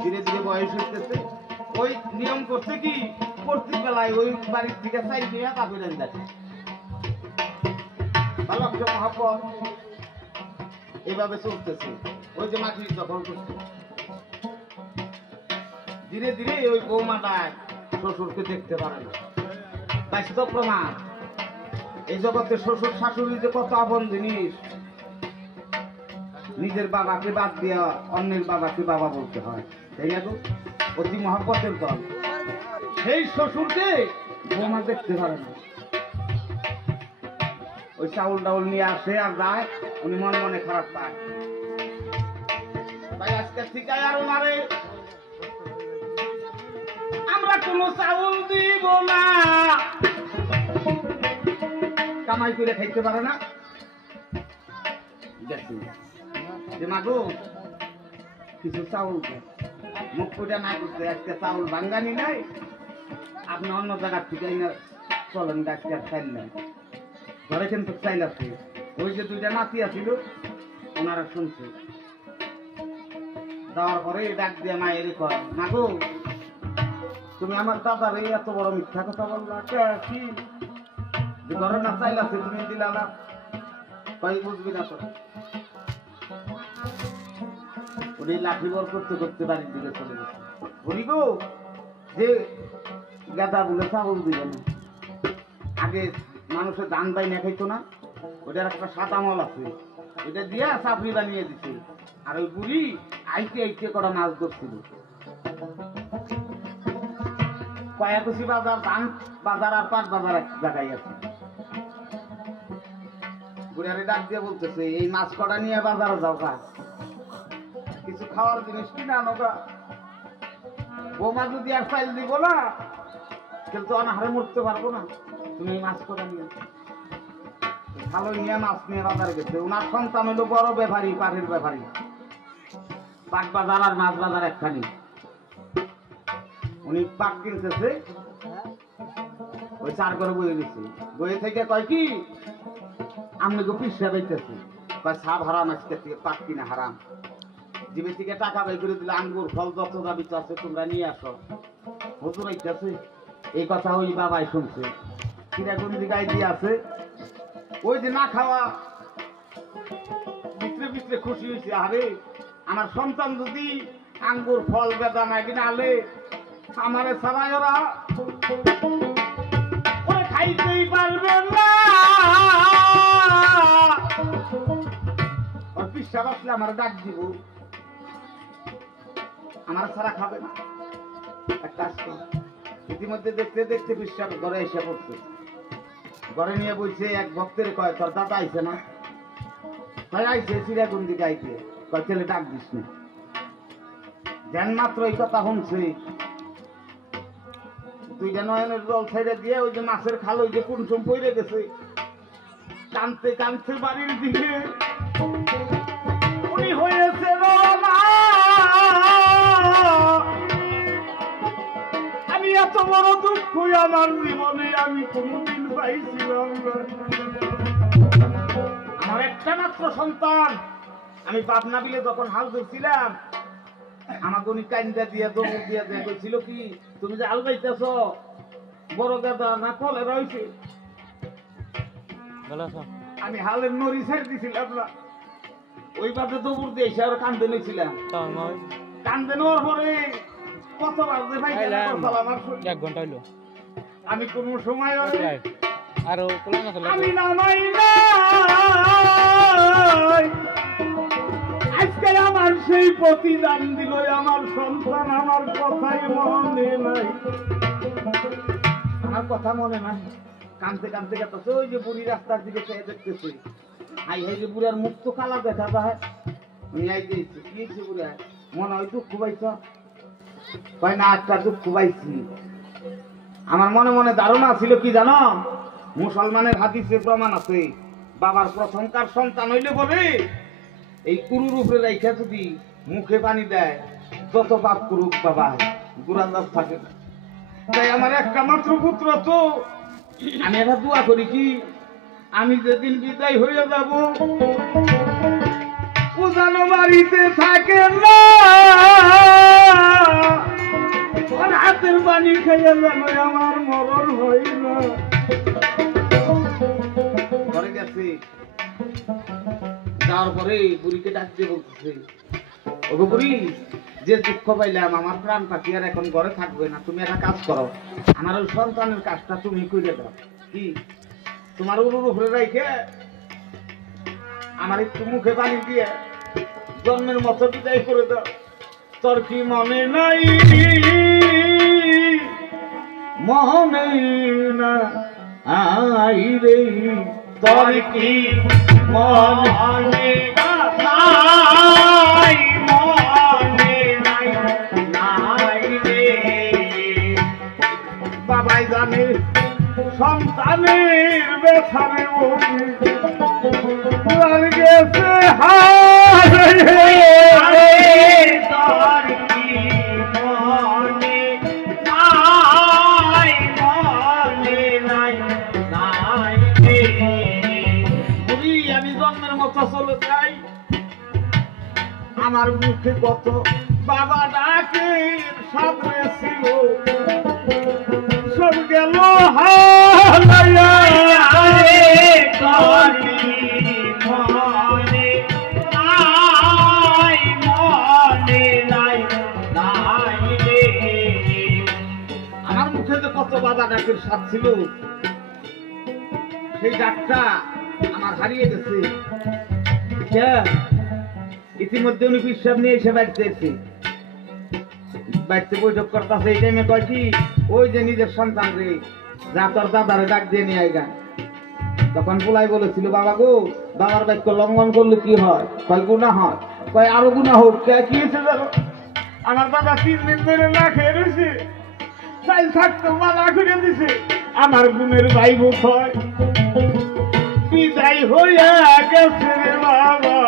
ধীরে ধীরে বয়স হইতেছে, ওই নিয়ম করছে কি প্রত্যেক বেলায় ওই বাড়ির থেকে চাই দিয়ে কাপড় দেখে ভালো একটা মহাপদ এভাবে চলতেছে। ওই যে মাটির দখল করছে, ধীরে ধীরে ওই বৌমাটা শ্বশুরকে দেখতে পারে না। বাস্তব প্রমাণ, এই জগতে শ্বশুর শাশুড়ি যে কত আপন জিনিস। নিজের বাবাকে বাদ দিয়া অন্যের বাবাকে বাবা বলতে হয়, তাই না? অতি মহাপতের দল। সেই শ্বশুরকে বৌমা দেখতে পারে না। ওই চাউল ডাউল নিয়ে আসে আর যায়, উনি মনে মনে খারাপ পায়। তাই আজকে ঠিকায় আর ওনারে আমরা কোনো চাউল দিব না, কামাই করে খাইতে পারে না। যে মাগো কিছু চাউল মুখ পুজা না করতে আজকে চাউল ভাঙ্গানি নাই, আপনি অন্য জায়গার থেকে চলেন আজকে আর চাইল নাই। ঘরে কিন্তু চাইল আছে। ওই যে দুইটা নাতি আছিল ওনারা শুনছে, দেওয়ার পরে ডাক দিয়ে মায়ের কয়, মাগো তুমি আমার দাদার এই এত বড় মিথ্যা কথা বললা কি? যে ঘরে না চাইল আছে তুমি দিলা না, কয় বুঝবি না তো। উনি লাঠি বল করতে করতে বাড়ির দিকে চলে গেছে। বলি গো যে গাদা বলে চাউল দিবে না, আগে মানুষের ধান বাই না খাইতো না, ওটার একটা সাদা মল আছে, ওটা দিয়া চাপড়ি বানিয়ে দিছে। আর ওই বুড়ি আইতে আইতে করা মাছ ধরছিল। কয়াকুশি বাজার, ধান বাজার আর পাট বাজার এক জায়গায় আছে। বুড়ারে ডাক দিয়ে বলতেছে, এই মাছ কটা নিয়ে বাজারে যাও গা, কিছু খাওয়ার জিনিস কিনে আনো গা। বৌমা যদি আর চাইল দিব না কিন্তু অনাহারে মরতে পারবো না, তুমি এই মাছ কটা নিয়ে ভালো নিয়ে মাছ নিয়ে বাজারে গেছে। ওনার সন্তান হলো বড় ব্যাপারী, পাটের ব্যাপারী। পাট বাজার আর মাছ বাজার একখানি। উনি পাট কিনতেছে, ওই চার করে বয়ে গেছে। বয়ে থেকে কয় কি আমি গো পিসা বাইতেছি, কয় সাপ হারাম, আজকে থেকে পাট কিনা হারাম। জিবে থেকে টাকা বাই করে দিলে আঙ্গুর ফল যত দাবি তো আছে তোমরা নিয়ে আসো। হুজুর আইতাছে, এই কথা ওই বাবাই শুনছে। কিরাগঞ্জি গাই দিয়ে আছে, ওই যে না খাওয়া ভিতরে ভিতরে খুশি হয়েছে। আরে আমার সন্তান যদি আঙ্গুর ফল বেদা কিনা আলে আমারে ছাড়াই ওরা খাইতেই পারবে না। ওর পিসা বসলে আমার ডাক দিব, আমার ছাড়া খাবে না। একটা ইতিমধ্যে দেখতে দেখতে পিসার ঘরে এসে পড়ছে। ঘরে নিয়ে বলছে, এক ভক্তের কয় তোর দাদা আইছে না? কয় আইছে, চিরাগুন্দি গাইতে। কয় ছেলে ডাক দিস না। ধ্যান মাত্র এই কথা শুনছে, দুইটা নয়নের জল ছেড়ে দিয়ে ওই যে মাছের খাল, ওই যে কুনসুম পড়ে গেছে, কানতে কানতে বাড়ির দিকে উনি হয়েছে রওনা। আমি এত বড় দুঃখ আমার জীবনে আমি কোনদিন পাইছিলাম না। আমার একটা মাত্র সন্তান, আমি পাবনা বিলে যখন হাল ধরছিলাম, আমাকে উনি কান্দা দিয়া দৌড় দিয়া দেখছিল কি তুমি যে হাল বাইতেছ বড় গাদা না ফলে রয়েছে। আমি হালের নড়ি ছেড়ে দিছিলাম না, ওই বাদে দৌড় দিয়ে এসে আর কান্দে নিয়েছিলাম। কান্দে নেওয়ার পরে কতবার যে ভাই এক ঘন্টা হইলো, আমি কোন সময় আমি নামাই না। আজকে আমার সেই প্রতিদান দিল আমার সন্তান, আমার কথাই মনে নাই, আমার কথা মনে নাই। কানতে কানতে গেছে, ওই যে বুড়ি রাস্তার দিকে চেয়ে দেখতেছে। আই হাই যে বুড়ার মুখ তো কালা দেখা যায়। উনি আই দিয়েছে, কি হয়েছে বুড়া? মনে হয় দুঃখ পাইছ? কয় না, একটা দুঃখ পাইছি। আমার মনে মনে ধারণা ছিল কি জানো, মুসলমানের হাদিসে প্রমাণ আছে, বাবার প্রথমকার সন্তান হইলে বলে এই কুরুর উপরে রাইখা যদি মুখে পানি দেয় যত পাপ করুক বাবা গুরান্দাজ থাকে না। তাই আমার একটা মাত্র পুত্র, তো আমি এটা দোয়া করি কি আমি যেদিন বিদায় হয়ে যাব জানো বাড়িতে থাকে না, হাতের পানি খাইয়া যেন আমার মরণ হইল। ঘরে গেছে, যাওয়ার পরে বুড়িকে ডাকতে বলতেছে, ওগো বুড়ি, যে দুঃখ পাইলাম আমার প্রাণ পাখি আর এখন ঘরে থাকবে না, তুমি একটা কাজ করো, আমার ওই সন্তানের কাজটা তুমি করে দাও। কি? তোমার উরুর উপরে রাইখে আমার একটু মুখে পানি দিয়ে জন্মের মতো বিদায় করে দাও। তোর কি মনে নাই? মনে না আই রে, তোর কি মনে নাই? মনে নাই নাই রে। বাবাই জানে সন্তানের ব্যথারে আর গেছে হারে, তোর কি মনে নাই? মনে নাই নাই রে। বুড়ি, আমি জন্মের মতো চলে যাই, আমার মুখে কত বাবা ডাকে সামনে ছিল, সব গেল হারাইয়া। তোর কি মনে নাই? মনে নাই নাই রে। আমার মুখে যে কত বাবা ডাকের সাথ ছিল, সেই ডাকটা আমার হারিয়ে গেছে। ইতিমধ্যে উনি পিসাব নিয়ে এসে বাড়িতে এসে বাড়িতে বৈঠক করতেছে। এই টাইমে কয় কি, ওই যে নিজের সন্তান রে, যা তোর দাদারে ডাক দিয়ে নিয়ে আইগা। তখন পোলাই বলেছিল, বাবা গো, বাবার বাক্য লঙ্ঘন করলে কি হয়? কয় গুনাহ হয়। কয় আরো গুনাহ হোক। কি হয়েছে জানো? আমার দাদা 3 দিন ধরে না খেয়ে রয়েছে, চাইল থাকতো মালা করে দিছে, আমার গুণের ভাই বোধ হয় বিদায় হইয়া গেছে রে বাবা,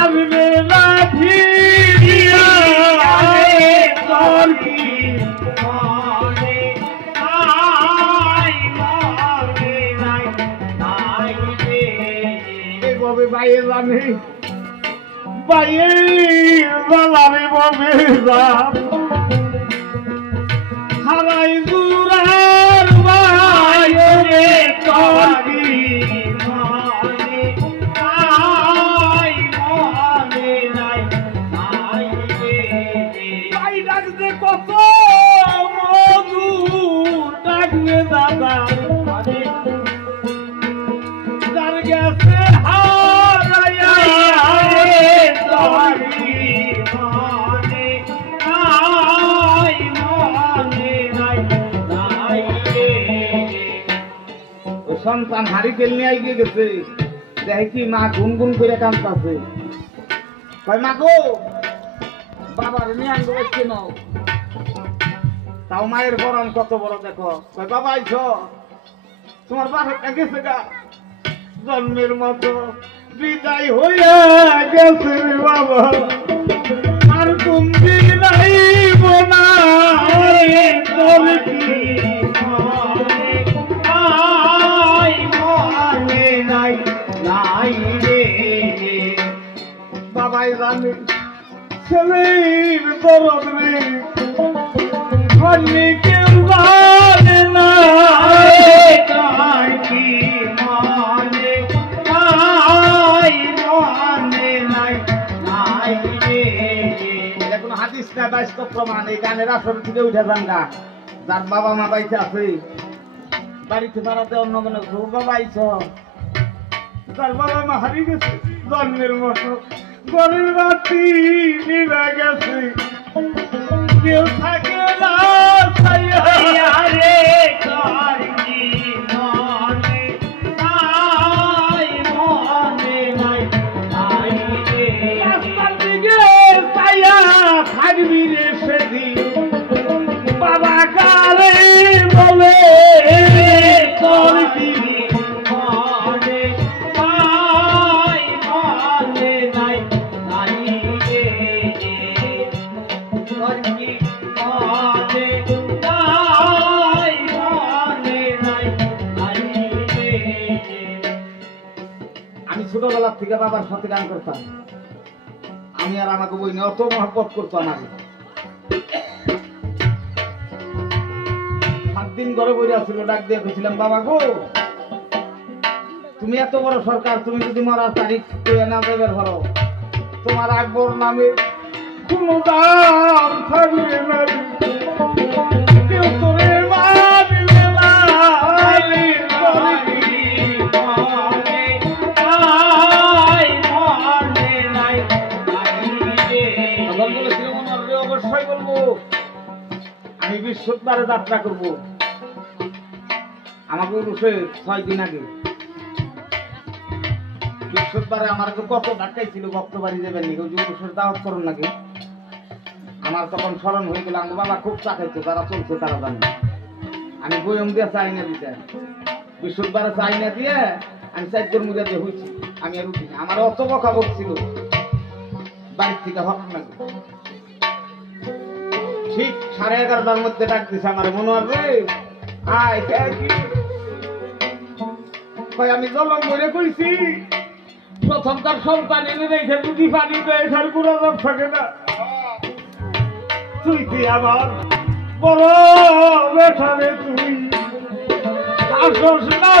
আসবে না ফিরিয়া। তোর কি মনে নাই? মনে নাই নাই রে। এইভাবে বাইরে জানে, বাইরে জানারে ভাবে যান হারাই দুরার বাইরে। তোর কি মনে নাই? মনে নাই নাই রে। তাই ডাকতে কত মধুর ডাকবে দাদা, তার গেছে হারাইয়া। তোর কি মনে নাই? মনে নাই নাই রে। সন্তান হাড়ি তেল নিয়ে এগিয়ে গেছে, দেখে কি মা গুনগুন করে কাঁদতেছে। কয় মা গো, বাবার নিয়ে আনবো কেন? তাও মায়ের গরম কত বড় দেখো। কয় বাবা আইছ, তোমার বাবাটা গেছে গা, জন্মের মতো বিদায় হইয়া গেছে রে বাবা, আর কোনদিন নাইব না। তোর কি মনে নাই? মনে নাই নাই রে। বাবাই জানে ছেলের দরদ রে, অন্য কেউ জানে না। তোর কি মনে নাই? মনে নাই নাই রে। এটা কোনো হাদিস না, বাস্তব প্রমাণ। এই গানের আসর থেকে উঠে যান গা, যার বাবা মা বাইতে আছে, বাড়িতে দাঁড়াতে অন্য কোনো বাবা আইছ, যার বাবা মা হারিয়ে গেছে জন্মের মতো, ঘরের বাতি নিভে গেছে, কেউ থাকে না ছাইয়া রে। তোর কি মনে নাই? মনে নাই নাই রে। রাস্তার দিকে ছাইয়া থাকবি রে সেদিন, বাবা কারে বলে। তোর কি মনে নাই? মনে নাই নাই রে। তোর কি মনে নাই? মনে নাই নাই রে। আমি ছোটবেলা ছোটবেলার থেকে বাবার সাথে গান করতাম। আমি আর আমাকে বই নিয়ে অত মহব্বত করতো আমাকে। 7 দিন ঘরে বই আসছিল, ডাক দিয়ে গেছিলাম, বাবা গো তুমি এত বড় সরকার, তুমি যদি মরার তারিখ না দেবে ধরো, তোমার আকবর নামে কোনো দাম থাকবে না, কেউ তোরে মানবে না। অবশ্যই বলবো আমি বৃহস্পতিবারে যাত্রা করব। আমাকে উরুষে 6 দিন আগে বৃহস্পতিবারে আমার তো কত ধাক্কাই ছিল, ভক্ত বাড়ি যাবেন নাকি, ওই উরুষের দাওয়াত করুন নাকি। আমার তখন স্মরণ হয়ে গেল, আমার বাবা খুব চা খাইতো, তারা চলছে তারা জানে। আমি বয়ম দিয়ে চাই না দিতে, বৃহস্পতিবারে চাই না দিয়ে আমি 4 জন মুজা দিয়ে হয়েছি। আমি আর উঠি না, আমার অত বকা বকছিল বাড়ির থেকে হঠাৎ নাকি। ঠিক 11:30টার মধ্যে ডাক দিছে আমার, মনোয়ার রে আয় কি কয়, আমি জলম করে কইছি প্রথমকার সন্তান এনে রেখে যদি পানি দেয় তার কোনো দাম থাকে না, তুই কি আমার বড় বেঠারে, তুই আসস না